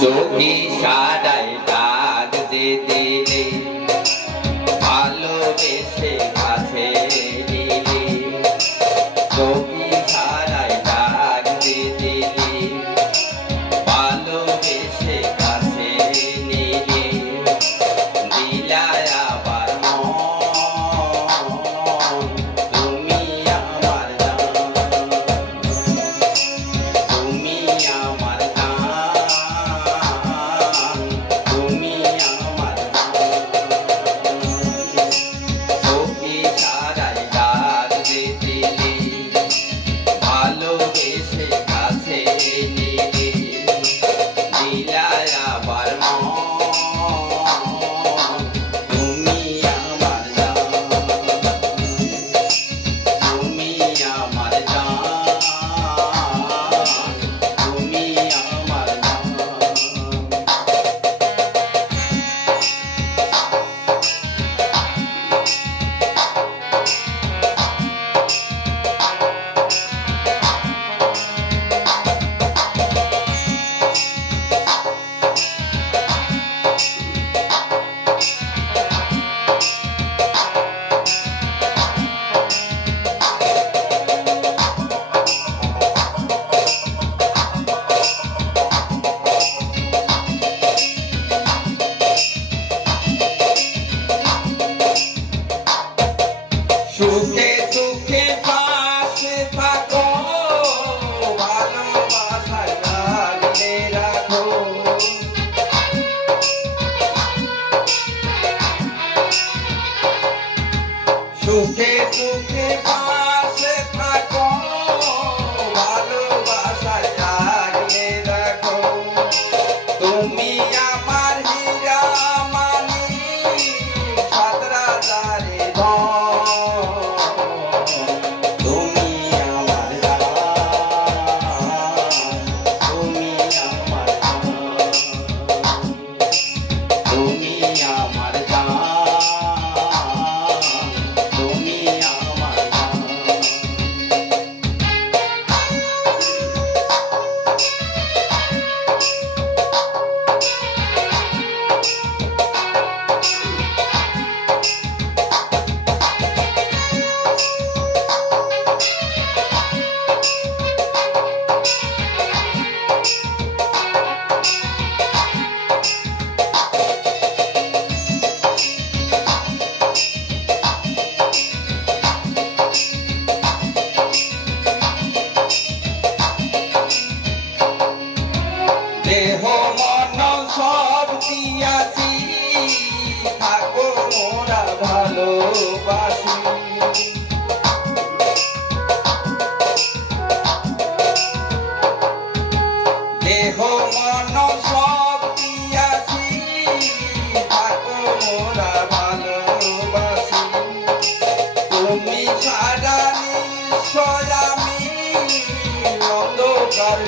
চোখে সাদায় quem সব দিয়াছি থাকো মোরা ভালোবাসি। দেহ, মন সব দিয়াছি থাকো মোরা ভালোবাসি। তুমি ছাড়া নিশ্চয় আমি অন্ধকার